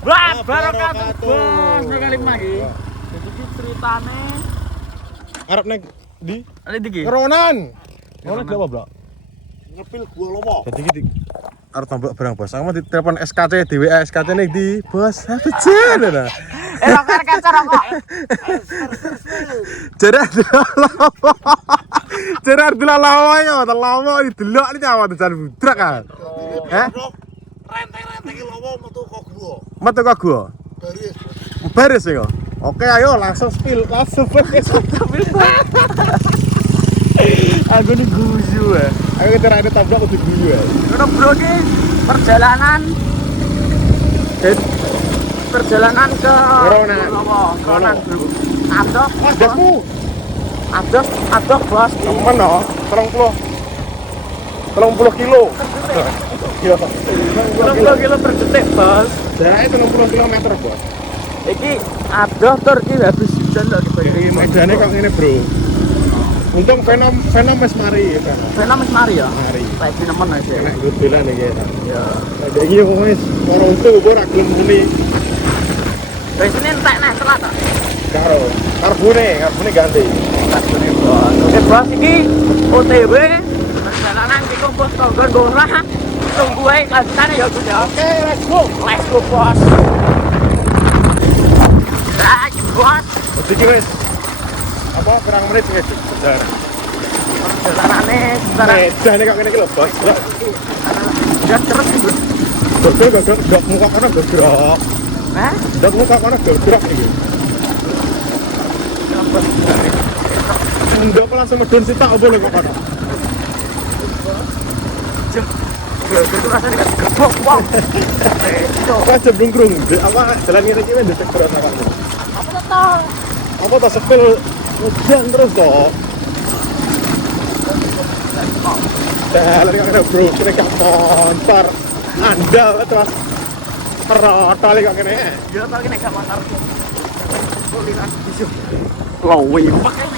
Wabarakatuh bos, nek kali lagi. Jadi iki ceritane arep nek di ada iki. Keronan. Ngono apa, Bro? Ngepil gua lomo. Jadi iki arep tambah barang bos. Aku mau ditelepon SKC DWA SKC nek di bos. Bejen ana. Rokok kaca rokok. Jerar dilalawa ya, terlawa didelok iki awak jan budrak kan. Heh? Renteng-renteng lomo metu kok gua. Metu kok gua. Baris. Baris ya. Oke, ayo langsung spill, langsung Aku nih guyu ya. Ayo kita ada tabrak untuk guyu ya. Ngono bro ki perjalanan ke Keronan bro. Ada bos. Temen no, 30 kilo. Iya. 30 kilo per detik bos. Jaraknya 30 km bos. Iki ada tur ki habis hujan lho Ini medannya kok ngene bro. Untung Venom wis mari ya kan. Venom wis mari ya. Mari. Lagi nemen aja. Nek dodolan iki. Ya. Lah iki wis ora untu kok ora gelem muni. Wis ini entek nek telat kok. Karo karbone ganti. Karbone bos. Oke bos iki OTW perjalanan iki kok bos kok ora. Tunggu ae lanjutane ya Bos ya. Oke, let's go. Let's go bos. Bos. Iki wis apa kurang menit wis bener. Perjalanane sekarang Medane kok ngene iki lho, Bos. ya terus bos. Gogol dok muka kono gogrok. Hah? Dok muka kono gogrok iki. Ndok langsung medun sitok opo lho kok kono. Itu rasanya kan gebok bang. Apa cenderung krung? Apa jalan ngene iki ndek berat awakmu? Apa total? Apa tak sepil hujan terus kok? Jalan kok ngene bro, kene gak motor. Andal terus terotol kok ngene. Ya tau kene gak motor. Kulinan isu. Lowe pakai.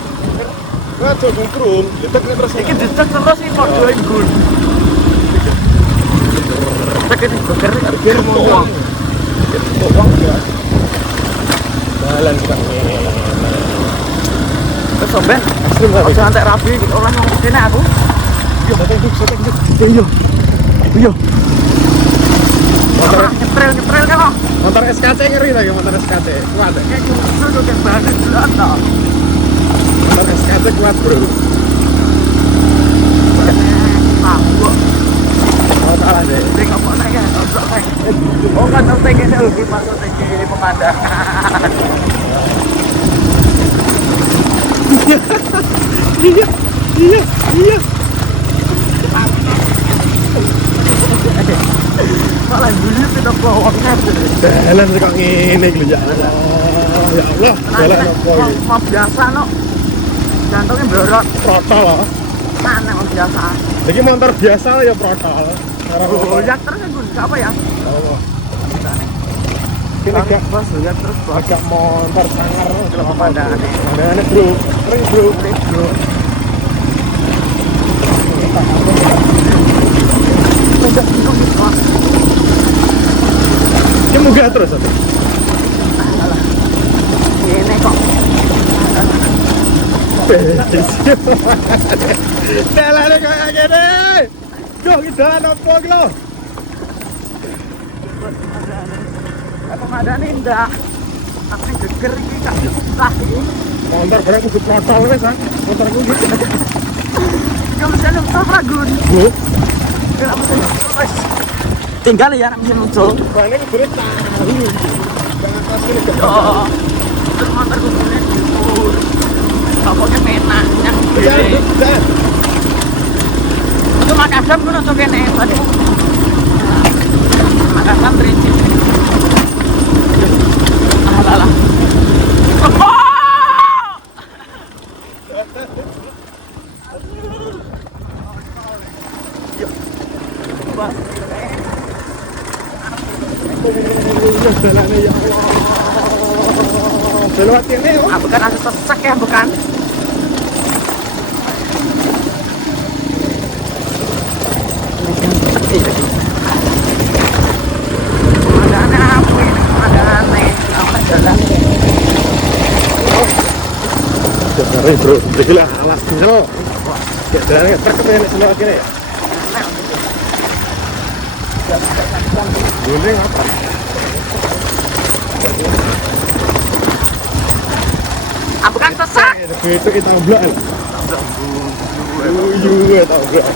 Wah, cenderung krung, ditek terus Iki dicek terus iki kok doain gun. Cek ini geger uang. uang ya. Jalan kok ngene. Wes sampean Asli banget. aja antek rapi ora ngomong kene aku. Yo, seteng juk. Iya. Iya. Motor Nyetrel kan kok. motor SKC ngeri ta ya motor SKC. Kuat. Kayak kudu tuh kayak banget belanda. Motor SKC kuat, Bro. Aku Oh, salah deh. sing apa nek ya obrok nek. Oh kan sampe kene iki maksud iki pemandangan. Iya. Malah dulu kita bawangnya. Jalan kok ngene iki lho ya Allah. Ya Allah, jalan apa iki? Mau biasa no. Jantungnya berot. Protol loh. Mana mau biasa. Iki motor biasa lah ya protol. Oh, yang terus gun apa ya? Oh. Ini agak bos, lihat terus bos. agak motor sangar Kalau pemandangan ini. Pemandangannya bro, kering bro. Bro. Tidak bingung nih bos. Ini munggah terus atau? Ini kok. Jalannya kayak gini. Yo, ini jalan apa iki lho? Pemandangan indah. Tapi geger ini gak susah. Motor barang kudu protol wis ah. Motorku iki. Kamu bisa nonton ragun. Bu, Kamu bisa nonton. Tinggal ya, bisa muncul. barangnya kudu tahu. Jangan kasih ke Oh, terus motor kudunya diukur. Pokoknya menak, yang gede. Jangan. Itu Makassar gue nonton kene tadi. Makassar prinsip. Alah. Jalannya ya Allah. Lewat ini oh. Ah, bukan asa sesek ya, bukan? Pemandangannya apa ini? Ngeri bro, gila alas tinggal. Kayak jalan truk apa yang sebelah kiri ya? Guling apa? Apa kan sesak? Itu kita oblak. Iya, tabrak.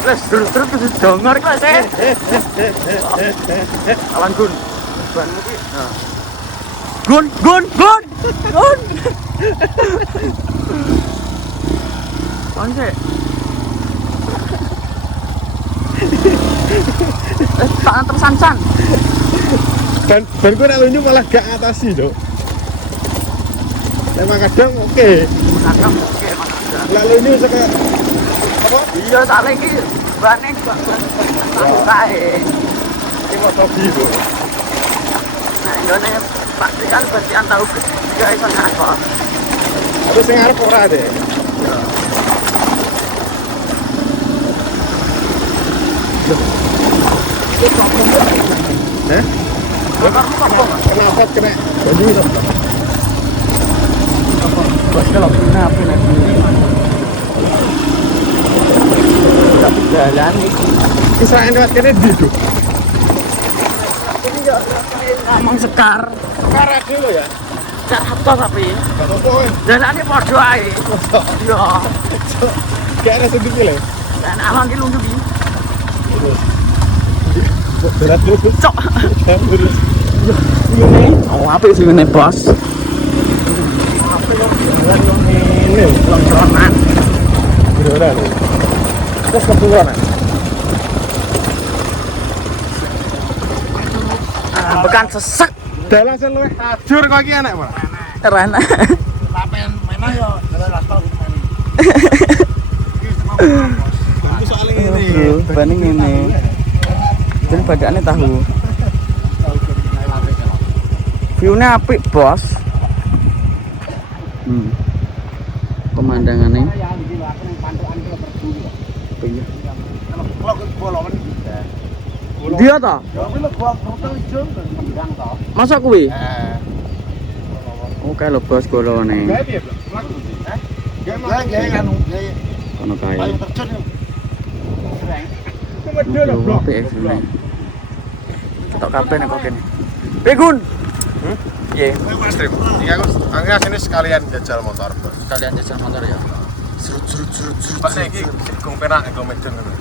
Terus terus dongor kok saya. Awan Gun. Banmu ki. Gun. Onse. Tak tersansan. Dan gue nak lunjuk malah gak atasi dok. Emang kadang oke. Kadang oke emang ada. Lah lunjuk suka apa? Iya tak lagi. Bane kok. Kae. Ini motor biru. Nah, ini pastikan bagian tahu gak iso ngakon. Ada sing arep ora deh. Hah? Kenapa kena baju itu? Bos kalau kenapa nih? Tapi jalan Israel lewat kene di tuh. ngomong sekar. Karat dulu ya. Cak apa tapi? Gak apa-apa. Jalannya podo ae. Iya. Gak ada sedikit lah. Dan alang ki lunjuk iki. Berat dulu. Cok. Lurus. Oh, apik sih ngene, Bos. Ini Longsoran. beneran. Terus kebetulan. Bekan sesek. Dalan sing luwih tajur kok iki enak, Pak. Keren. Lapen menah yo dalan aspal main. Itu soalnya ini. Bro, banding ini. Jadi bagaannya tahu. View-nya apik, Bos. Pemandangannya. Iya. Dia toh? Masa kuwi? Oke lho Bos golone. Gawe piye, Bro? Mlaku sih. Hah? Gawe anu, Kono kae. paling terjun yo. Medhol lho, Bro. Apik ekstrim. Tok kabeh nek kok kene. Pegun. Iya. Mas Trim. Iya, aku sini sekalian jajal motor. Kalian jajal motor ya. Pak iki kung penak engko medhon ngono.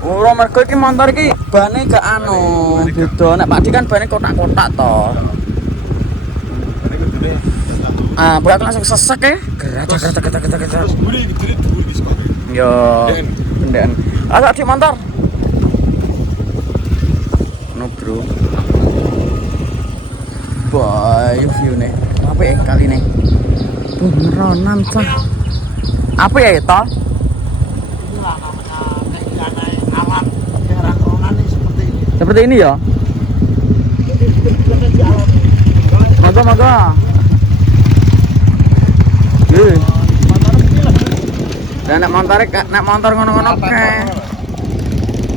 Ora mergo iki motor iki bane gak anu, beda. Nek Pak Di kan bane kotak-kotak to. Ini kudune Ah, buat langsung sesek ya. Gerak. guri dhuwur iki sekolah. Yo. Kendaraan. Agak di motor. No, Bro. Boy, view nih. Apa ya kali nih? Beneran cah. Apa ya itu? Itulah namanya keindahan alam daerah Kronan ini seperti ini. Seperti ini ya? Maka. Dan nek motor ngono-ngono kae.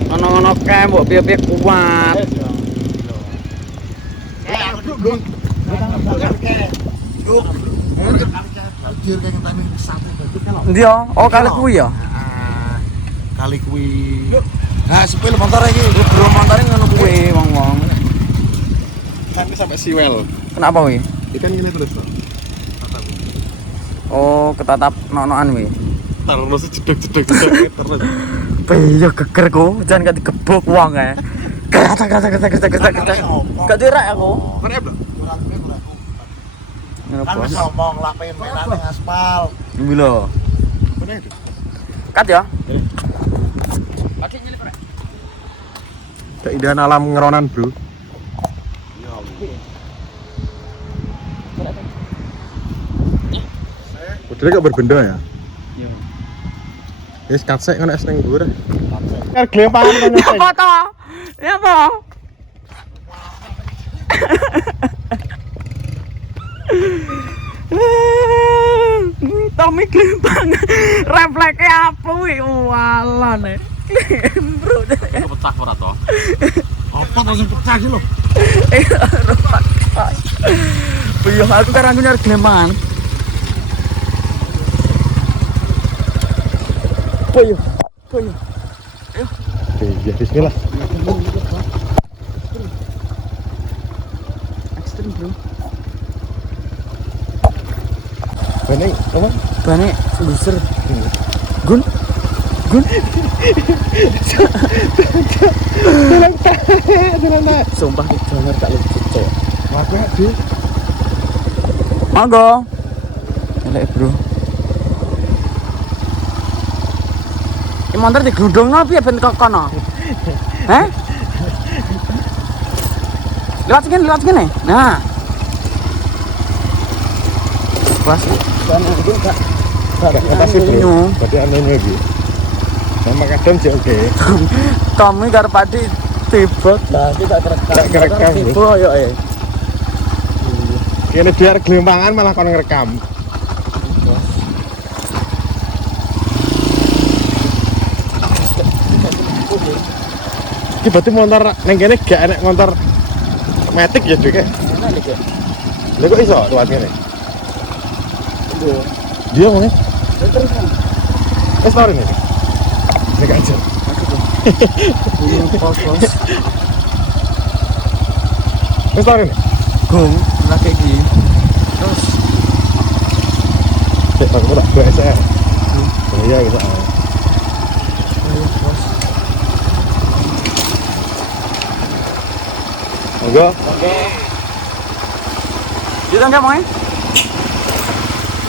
Ngono-ngono kae mbok piye-piye kuat. Ndi ya? Oh, kali kuwi ya. Kali kuwi. Nah, sepil motor iki. Bro montore ngono kuwi wong-wong. Sampai sampai siwel. Kenapa kuwi? Ikan gini terus, Bro. Oh, ketatap nonoan kuwi. Terus jedek terus. Piye geger ku, jangan gak digebuk wong ae. Gerak. Gak dirak aku. Mana ya, Bro? Ngono Kan Bos. wis ngomong lapen menah ning aspal. Iki lho. Mana itu? Kat ya. Oke, nyelip rek. Keindahan alam ngeronan, Bro. Udah kok berbenda ya? Iya. Wis katsek ngono es ning dhuwur. Kan glempangan kan Ya apa to? Ya apa? Tommy Glempang refleksnya apa wih walane bro Pecah ora to? Apa langsung pecah iki lho? iya aku kan nyari Glempangan Boyo. Boyo. Iya, bismillah. Ekstrim, Bro. Bane apa? Bane buser. Gun. Gun. Jalan. Sumpah jangan tak lucu, Cok. Aku di. Monggo. Elek, Bro. Ini motor digludungno piye ben kok kono? Heh? Lewat sini. Nah. Pas sana iki Kak. Atas bro. Berarti anu iki. Sama kadang sih oke. Kami karo Padi tibot lah iki tak kerekam. Tiba yo Kene biar gelimpangan malah kon ngerekam. Iki berarti motor neng kene gak enek motor matic ya Dik. Enak iki. Lha kok iso lewat kene? Dia mau nih? Terus kan. Story nih. Nek aja. Fokus. Story nih. Gong lagi iki. Terus Cek aku tak gue SR. Iya gitu. ayo bos. Monggo. Oke. Kita nggak mau ya?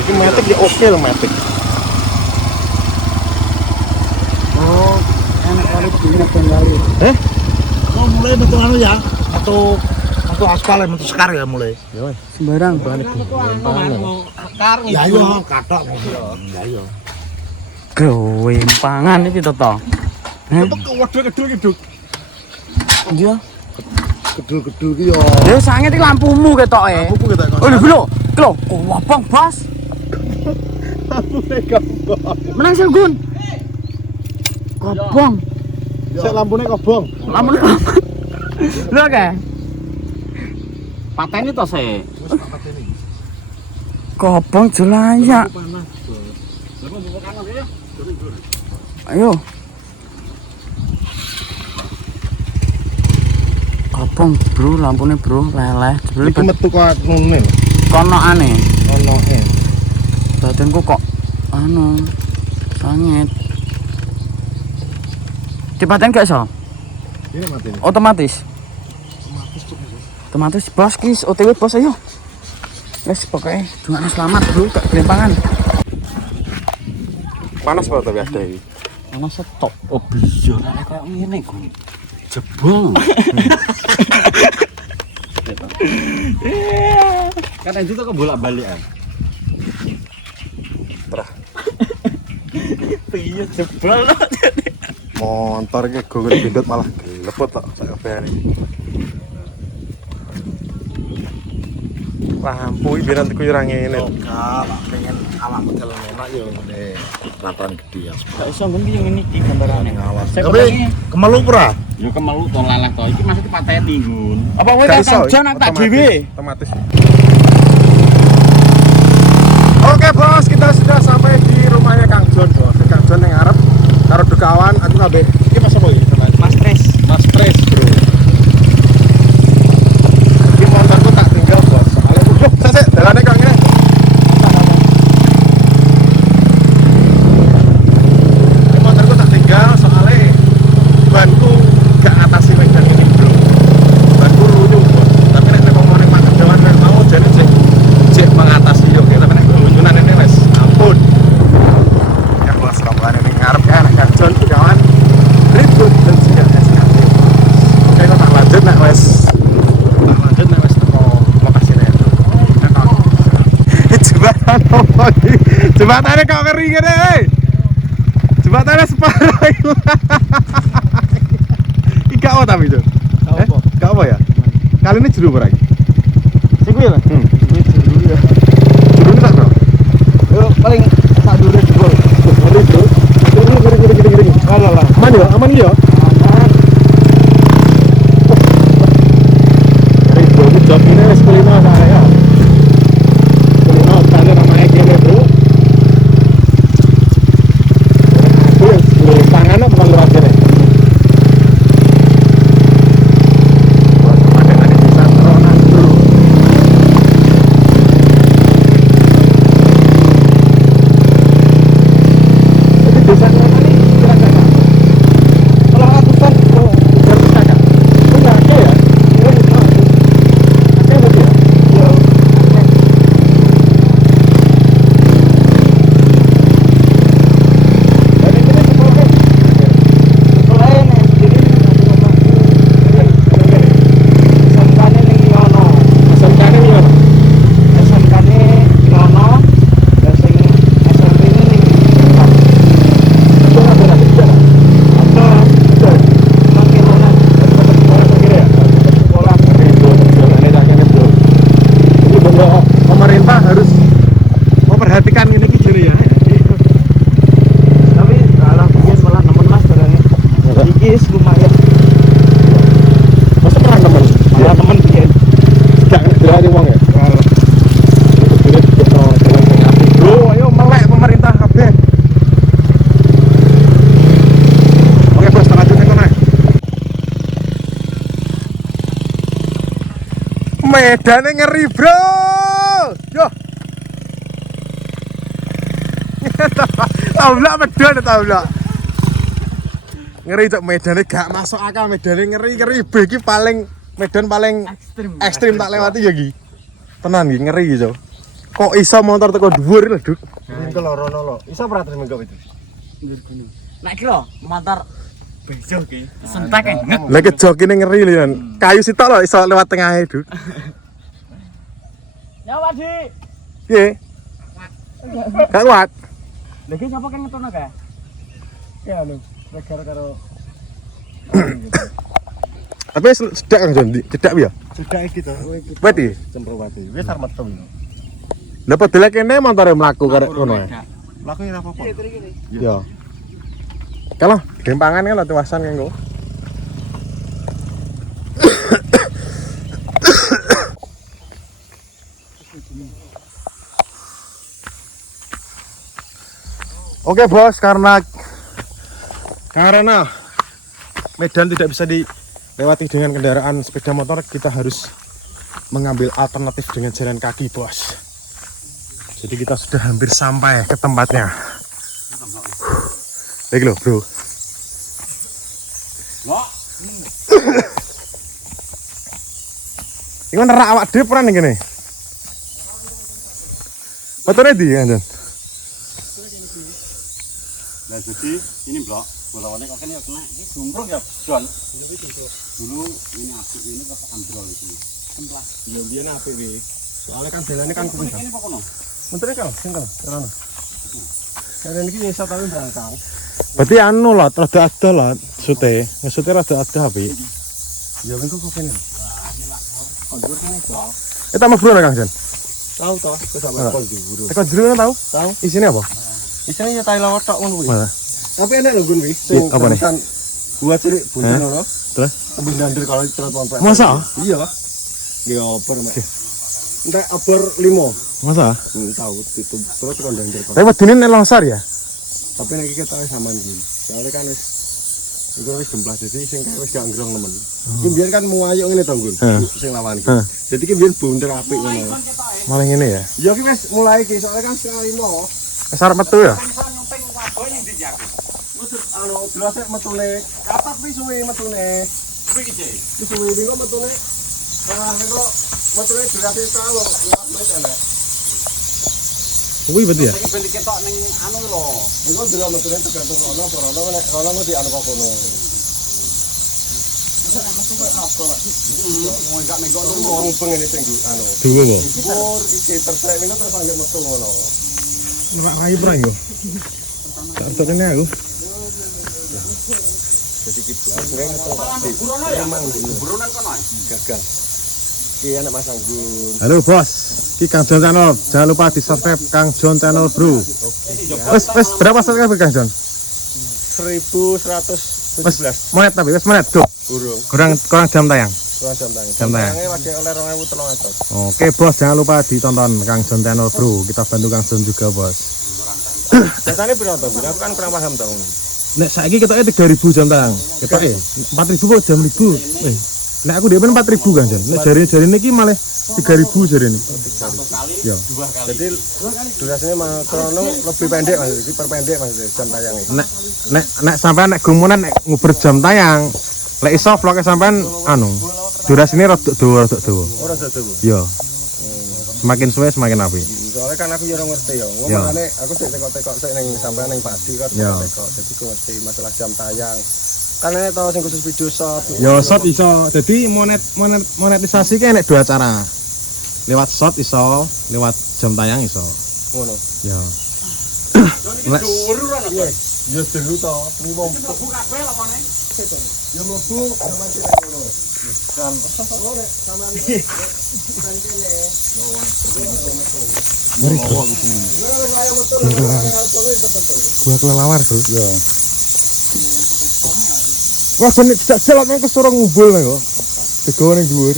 Iki matic ya oke lho matic. Oh, enak kali punya kembali. Oh, mulai metu anu ya. Metu aspal, metu sekar ya mulai. Ya wes. Sembarang. Ya yo kathok. Ya yo. Gewempangan iki to to. Waduh kedul. Iya. Gedul-gedul ki yo. Ya sange iki lampumu ketoke. Lampuku ketok kok. Oh lho, lho, wabang bos. Aku kobong. Menang Gun. Kobong. Sik lampune kobong. Lamun. Lho kae. Pateni to se. Wis tak pateni. Kobong jelaya. Panas. Ayo. Kobong bro, lampune bro, leleh. Iku metu kok ngene. Kono aneh. Onoe. Badanku kok anu sangit. Dipaten gak iso? Ini mati nih. Otomatis. Otomatis bos kis OTW bos ayo. Wes pokoknya jangan selamat bro gak gelempangan. Panas banget tapi ada iki. Ana stop. Oh iya nek koyo ngene ku. Jebol. Kan itu kok bolak-balikan. Iya jebol. Motor iki gogol bindut malah lepet tok sak kabeh. Lampu iki biar nanti ku ora ngene. Enggak, pengen awak model enak yo ngene. Ratan gede ya. Gak iso ngene yang ini iki gambarane. Ngawas. Saya Tapi pengen kemelu ora? Yo kemelu to leleh to. Iki maksud dipateni, Gun. apa kowe tak jan aku tak dhewe. Otomatis. Oke bos, kita sudah sampai di rumahnya Kang Jon bos. Kang Jon yang ngarep karo dekawan aku sampai iki Mas apa iki? Mas Tris. Mas Pres bro. Ini motorku tak tinggal bos. Soalnya sik dalane kok ngene. Ini motorku tak tinggal soalnya banku gak atasi megang ini bro. Banku lunyuk bos. Tapi nek ngomongin Magedoan nek mau jane cek mengatasi yo. Tapi nek lunyunan ini wes ampun. Ya bos, kapan ini ngarep ya nek Kang Jon kawan. Ribut dan sudah SKP. Oke, kita tak lanjut nek wes. Tak lanjut nek wes teko lokasine. Jembatan apa iki? Jembatane kok ngeri ngene, hei. Jembatane separuh iku. Iki gak apa tapi itu. Gak apa ya? Kali ini jeru ora iki? Sing kuwi lho. Kuwi dulu ya. Jeru ini tak bro? Yo paling sak dure jebol. Ngeri bro. Gini. Alah. Aman ya? Aman ya? Ngeri bro, ini job ini wis kulino saya. Kulino tanda namanya gini bro. Aku yang Medane ngeri, Bro. Yo. Taulak medan taulak. Ngeri cok medane gak masuk akal, medane ngeri iki paling medan paling ekstrim tak lewati ya iki. Tenan iki ngeri cok. Kok iso motor teko dhuwur lho, Duk. Minggu loro lo. Iso beratus minggu itu. Nek iki lho, motor bejo iki. Sentek banget. Lah ke jok ini ngeri lho. Kayu sitok lho iso lewat tengahe, Duk. Ya, Pak Di. Piye? Gak kuat. Lha iki sapa kang ngetono kae? Ya lho, regar karo Tapi sedak Kang Jon, cedak piye? cedak iki to. Pati. Cemprowati. Wis arep metu. Lah padahal kene montore mlaku karek ngono. Laku ora apa-apa. Ya. Kalau gempangan kan tuasan kan kok. Oke bos, karena medan tidak bisa dilewati dengan kendaraan sepeda motor, kita harus mengambil alternatif dengan jalan kaki bos. Jadi kita sudah hampir sampai ke tempatnya. Baik loh bro. Ini nerak awak dhewe peran ning kene. Motornya di kan, Jon? Nah jadi ini blok bolawannya kok kan ya kena ini sumbrung ya Jon. Dulu ini asik ini kok ambrol iki. Templas. Ya biyen apik wi. Soalnya kan dalane kan kuwi. Ini kok kono. Mentere kan, singkel, ora. Karena iki iso tahu berangkang. Berarti anu lah, rada ada lah sute. Ngesute rada ada apik. Ya mengko kok kene. Kondur kene kok. Tambah bro Kang Jon. Tahu toh, wis sampe kol diburu. Teko jero tahu? Tahu. Isine apa? Isine ya tai lawat tok ngono kuwi. Mana? Tapi enak lho Gun wi. Sing Apa nih? terusan buat cilik bunten ngono. Terus? Tembus ndandir kalau terus pompres. Masa? Iya. Nggih oper mek. Entek obor 5. Masa? Tahu itu terus kon ndandir kok. Tapi wedine nek longsor ya? Tapi nek iki ketoke sampean iki. Soale kan wis iku wis gemplas jadi sing kae wis gak ngrong nemen. Iki biyen kan muayuk ngene to, Gun. Sing lawan iki. Jadi iki biyen bunder apik ngono. Malah ngene ya. Ya iki wis mulai iki soalnya kan setengah 5. Wis arep metu ya? Anu gelasnya metune katak wis suwe metune. Kuwi iki Cek. Wis suwe iki kok metune. Nah, kok metune durasi kalo lewat menit enak. Kuwi berarti ya? Iki ben diketok ning anu lho. Iku delok metune tergantung ono apa ono nek ono kok di anu kok kono. Mau enggak menggok Wong pengen sing anu. Dua kok. Bur iki tersek niku terus anggere metu ngono. Nerak rai perang yo. Tak entuk kene aku. Jadi ki sering metu. Emang buronan kono. gagal. Iki anak Mas Anggun. Halo bos, iki Kang Jon Channel. Jangan lupa di subscribe Kang Jon Channel bro. Wes berapa subscribe Kang Jon? 1117. Menit tapi wes menit tuh. Burung. Kurang jam tayang. Kurang jam tayang. Jam tayang. Tayangnya wadah oleh 2.300. Oke bos, jangan lupa ditonton Kang Jon Channel bro. Kita bantu Kang Jon juga bos. Biasanya berapa tuh? Aku kan kurang paham tahun. Nek saiki ketoke 3.000 jam tayang. Ketoke 4.000 kok jam 1.000. Nek aku dhewe 4.000 Kang Jon. Nek jari niki malah 3.000 jarine. Ya. Jadi durasinya mah krono lebih pendek Mas. Iki perpendek Mas jam tayangnya. Nek sampean nek gumunan nek nguber jam tayang, lek iso vlog sampean anu, durasine rada dawa. Ora sedowo. Ya. Semakin suwe semakin apik. Soalnya kan aku ya ora ngerti ya. Ya. Ngomongane aku sik tekok-tekok sik ning sampean ning padi kok Ya. tekok. Jadi aku ngerti masalah jam tayang. Kan nek tau sing khusus video shot. Ya shot iso. Dadi monetisasi ki nek dua cara. Lewat shot iso, lewat jam tayang iso. Ngono. Ya. Nek Ya dulu to, ini wong Mlebu kabeh lapane. ya mlebu sampean sik ngono. Kan sampean kene. mari bro. Gua kelelawar bro. Ya. Wah, jenik tidak jelek nang kesurung ngumpul nang kok. Digawa ning dhuwur.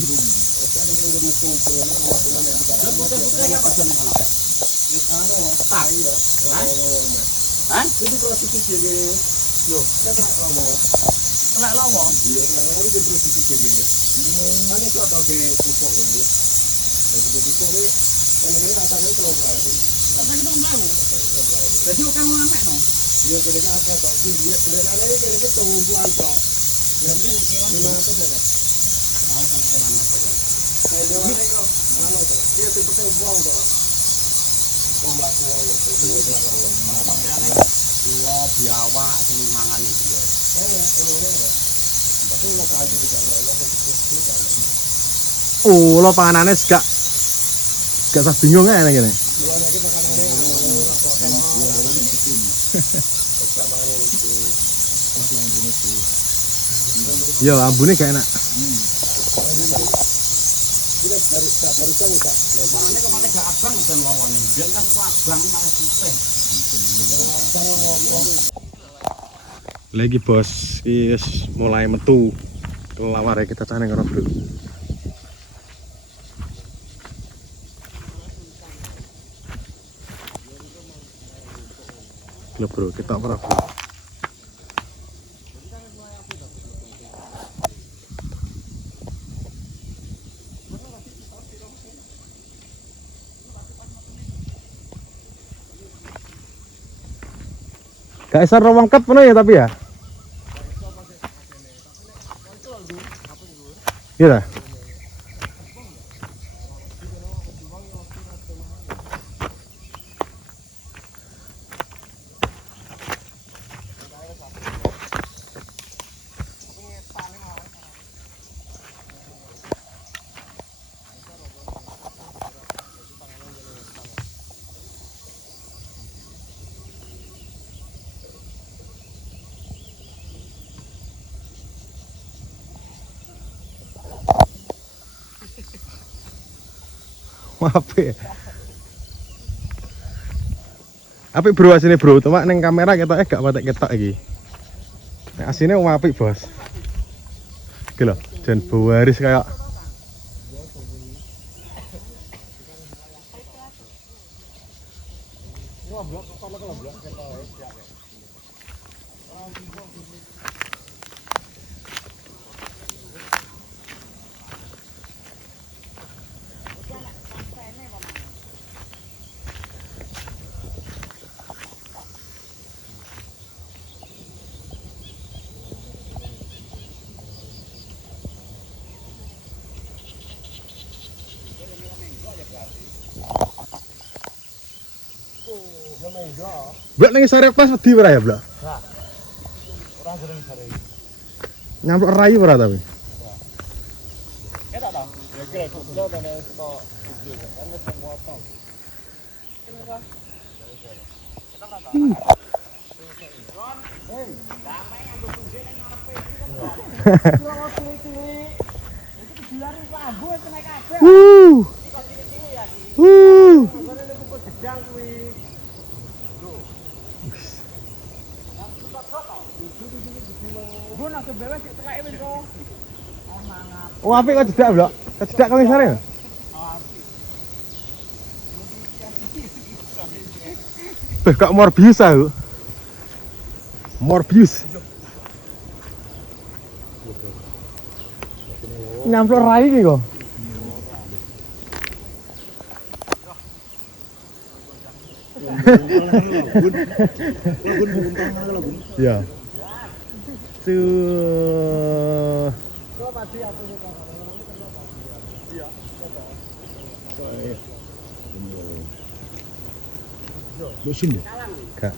Hah? Itu prosesi dhewe. Lho, ketek lomo. Lek lowo. Iya, itu prosesi dhewe. biawak sing mangan iki ya. Oh, lo panganannya gak sah bingung ya ini. Iya, ambune gak enak. Marane kemana gak abang dan wawone. Biar kan ku abang malah putih. Lagi bos, is mulai metu kelawar ya kita cari ngono bro. Gila bro, kita pernah bro. Gak bisa rawang cut mana ya tapi ya? Iya. Apik bro asine bro, cuma neng kamera ketoke gak patek ketok iki. Nek asine apik bos. Iki lho, jan bawaris kayak Blak ning sare pas wedi ora ya, Blak? Ora goreng sare. Nyamplok rai ora tapi. Enak ta? Ya kira kok dene stok video kan wis motong. Oh, apik kok jedak, Blok. Kejedak kok sare. Beh, kok Morbius aku. Morbius. Nyamplok rai iki kok. Ya. Tuh. Musim ya? Kak.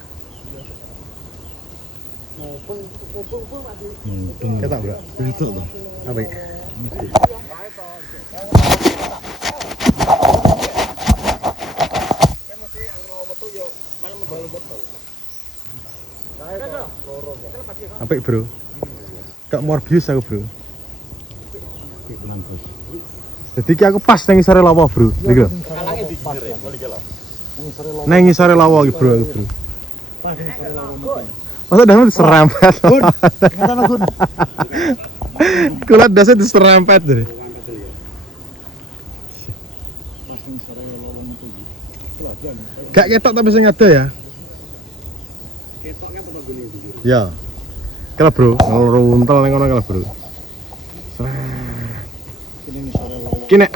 Ketak bro? Itu bro. Apa ya? Apa bro? Kak Morbius aku bro. Jadi aku pas nang isare lawa bro. Iki lho. Nang isare lawa iki bro aku bro. Masa dah diserempet. Kula dasar diserempet deh. Gak ketok tapi sing ada ya. Ketoknya tempat gini. Ya. Kalau bro, ngeluruntel ning ngono kalau bro. Kini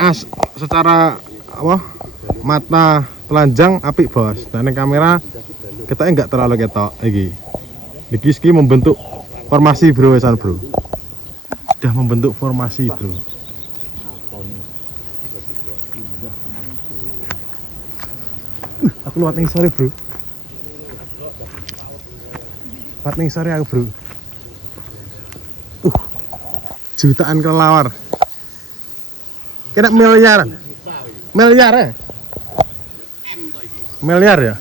secara apa mata telanjang apik bos. Nah ini kamera kita enggak terlalu ketok iki. Iki membentuk formasi bro wesan bro. Sudah membentuk formasi bro. Aku luat ning sore bro. Luat ning sore aku bro. Jutaan kelelawar. Kena miliaran. Miliar ya? Miliar ya?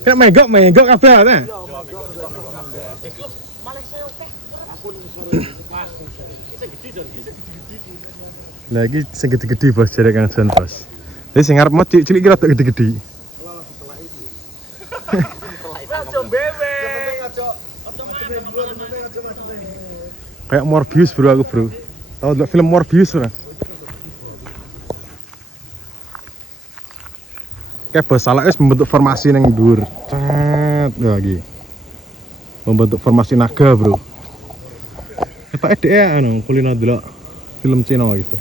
Kena menggok kabeh ta? Lagi sing gede-gede bos jare Kang Jon bos. Jadi sing arep mau cilik kira tak gede-gede. Kayak Morbius bro aku bro. Tahu nggak film Morbius bro? Kayak bos salah membentuk formasi neng dhuwur. Cet lagi. Membentuk formasi naga bro. Kita anu kulino delok film Cina gitu.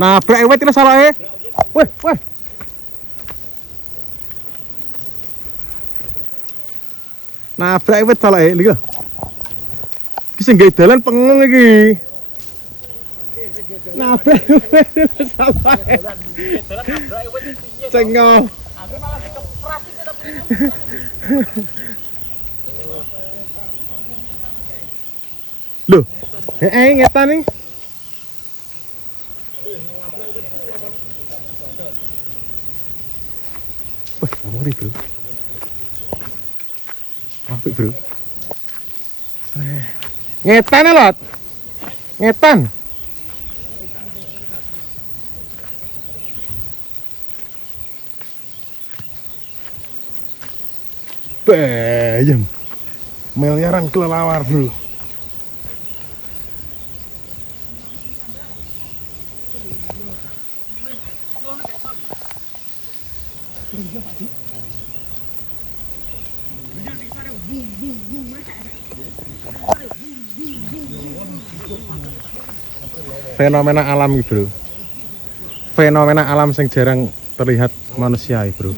Nabrak ewet kira salah weh. Nabrak ewet salah lho. Iki sing gawe dalan pengung iki. Nabrak ewet salah. Cengok. Aku malah dikepras iki tapi. Loh. Ngetan nih. Wah, ngori bro. Apik bro. Ngetan lot. Ngetan. Bayam. Miliaran kelelawar bro. Fenomena alam bro. Fenomena alam yang jarang terlihat manusia bro.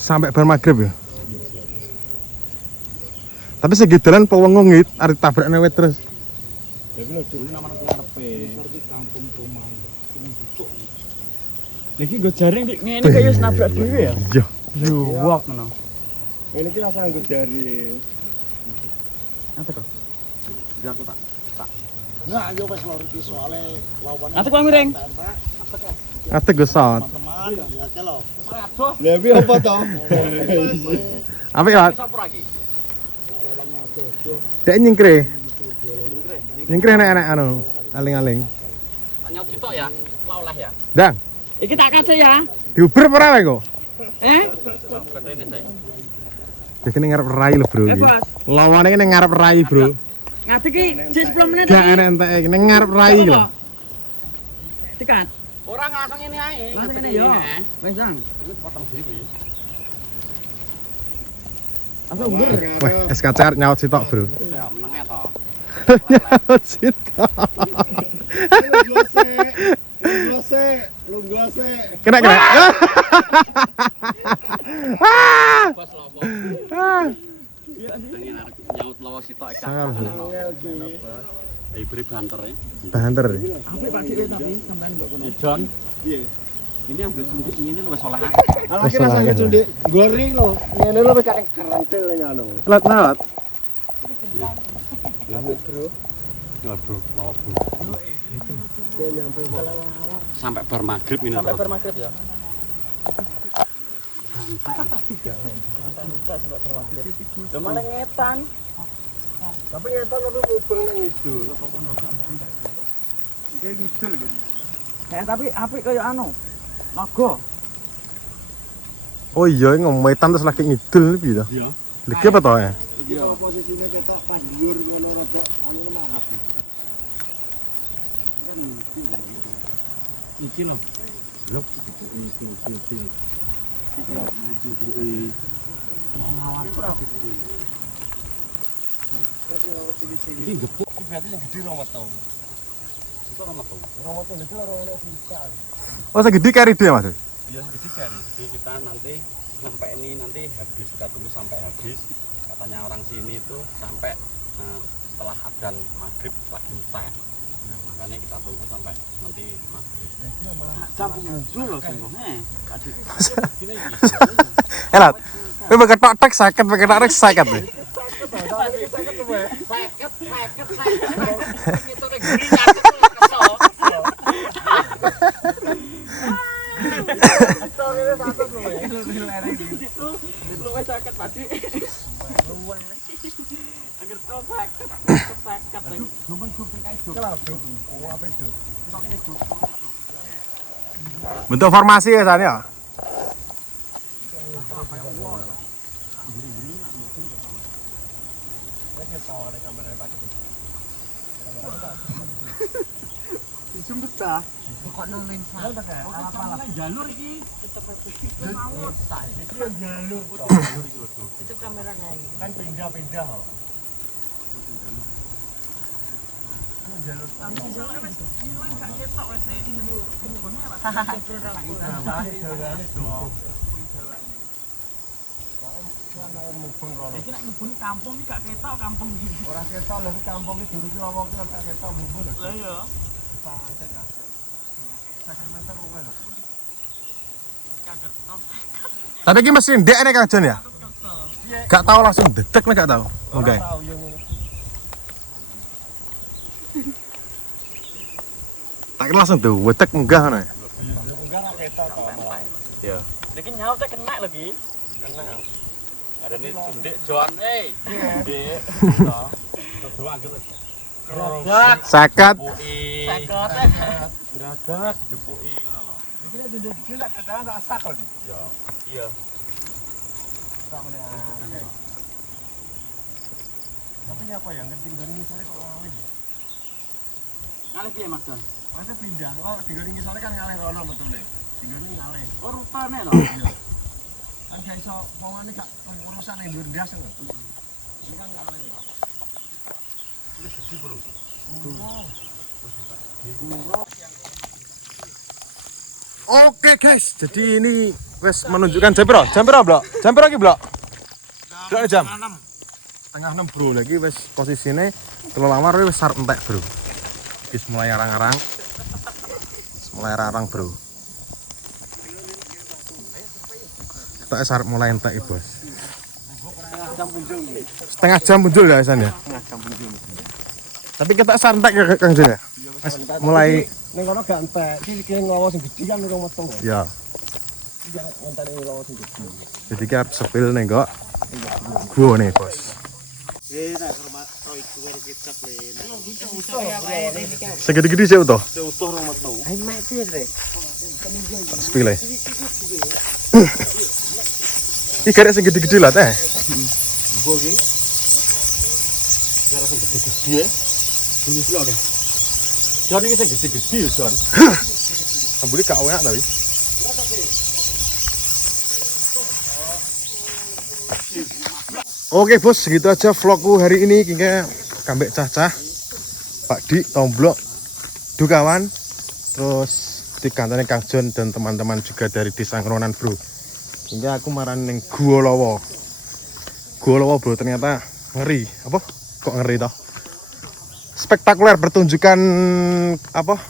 Sampai bar maghrib ya. Tapi segidalan pewengung ngit arep tabrak newet terus. Lagi gue jaring ngene kaya wis nabrak dhewe ya. Iya. Yo wak ngono. Ini ki rasa nggo jaring. Ate kok. Ya aku tak. Nah, yo wis lor iki soalé lawan. Ate kok miring. Kate gesot. Teman, ya ke lo. Lah piye apa to? Apik ya? Dek nyingkre. Nyingkre enak-enak anu, aling-aling. Nyop sitok ya. Lah oleh ya. Dang, Iki tak kace ya. diuber ora wae kok. Kene saya. Iki ngarep rai lho, Bro. Bos. Lawane iki ngarep rai, Bro. Ngati ki 10 menit Gak enak entek iki ngarep rai iki lho. Tekan. Ora langsung ini ae. Langsung ini yo. Wes Dang. Ini potong dhewe. Apa umur? Wah, SKCR nyaut sitok, Bro. Ya menenge to. Nyaut sitok. Lunggose. Kena. Bos lopo. Ah. Pengen arep nyaut lawa sitok iki. Sangar, Bro. Ayo beri banter ya. Banter. Apik Pak Dik tapi sampean kok kono. John. Iya. Ini ambil suntik ini lu wis oleh. Wis rasa Cundik goreng lo. Ngene lo wis karek kerentil ngono. Lat. Ya bro, lawa bro. Sampai bar maghrib ini. Sampai bar maghrib ya. Lho malah ngetan. Tapi ngetan tapi mubeng nang itu. Tapi apik kaya anu. Naga. Oh iya ngometan terus lagi ngidul piye to? Iya. Lagi apa to ya? Iki kalau posisine ketok pas dhuwur ngono rada anu mah apik. Iki lho. Yup, iki. Ini gepuk berarti yang gede rong metu. Itu rong metu. Rong metu itu orang sisa. Oh segede kari dia Mas. Iya gede kan. Jadi kita nanti sampai ini nanti habis, kita tunggu sampai habis. Katanya orang sini itu sampai setelah adzan maghrib lagi mutai. Makanya kita tunggu sampai nanti maghrib. Campur muncul loh sebenarnya. Elat. Kowe bakal tek sakit, bakal tek sakit. Bentuk formasi ya San ya. Jalur iki. Itu kameranya ini. Kan pindah-pindah. Iki nek ngubuni kampung iki gak ketok kampung iki. Ora ketok lho kampung iki durung lawa ki gak ketok bumbu lho. Lah iya. Tapi iki mesti ndek nek Kang Jon ya. Gak tahu langsung dedek nek gak tahu. Oke. Tak kira langsung wedek munggah ngono ya. Enggak ketok to. Iya. Iki nyaut teh kena lho iki. Ada nih ndek Jon ndek. Doa gitu. Geradak. Sakat. Gepuki. Sekot. Geradak gepuki ngono lho. Iki nek ndek lak kedalan tak sak kok. Iya. Iya. Samane akeh. Tapi apa ya ngerti dari sore kok ngalih. Ngalih piye Mas Don? Masa pindah. Oh, digoreng sore kan ngalih rono betule. Digoreng ngalih. Oh rupane lho. Iya. Kan gak iso pongane gak urusan yang dhuwur ndas lho. Ini kan ngalih. Ini gede, Bro. Oke guys, jadi ini wes menunjukkan jam piro? Jam piro, Blok? Jam piro iki, Blok? Berapa jam? Tengah 6 bro, lagi wes posisinya kalau lamar wes sar entek bro. Wis mulai arang-arang. Mulai arang bro. Tak sar mulai entek bos. Setengah jam muncul ya San ya? Tapi kita sar entek ya Kang Jon ya? Mulai Ning kono gak entek. Iki nglawas sing gedhi kan urung metu. ya. Iki ngenteni nglawas sing gedhi. Jadi kita harus sepil nih kok. Gua nih bos. Segede-gede sih utuh. Seutuh urung metu. Ayo mek piye, Re? Sepil ya. Iki karek segede-gede lah teh. Mbok iki. Cara sing gede-gede ya. Ini lho kan. Jon iki sing gede-gede ya, Jon. Ambune gak enak tapi. Oke bos, segitu aja vlogku hari ini. Kayaknya kambek cacah, Pak Dik, Tomblok, Dukawan, terus dikantane Kang Jon dan teman-teman juga dari Desa Ngeronan bro. Hingga aku marani ning Gua Lowo. Gua Lowo bro, ternyata ngeri. Apa? Kok ngeri toh? Spektakuler, pertunjukan apa?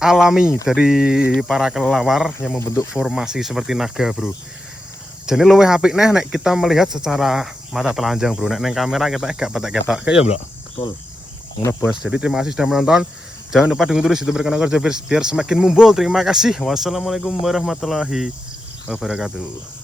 Alami dari para kelelawar yang membentuk formasi seperti naga bro. Jadi luwih apik neh nek kita melihat secara mata telanjang bro. Nek neng kamera kita gak petek-ketok. Kayak ya bro. Betul. Ngono bos. Jadi terima kasih sudah menonton. Jangan lupa dukung terus YouTuber Kanal Kerja biar semakin mumbul. Terima kasih. Wassalamualaikum warahmatullahi wabarakatuh.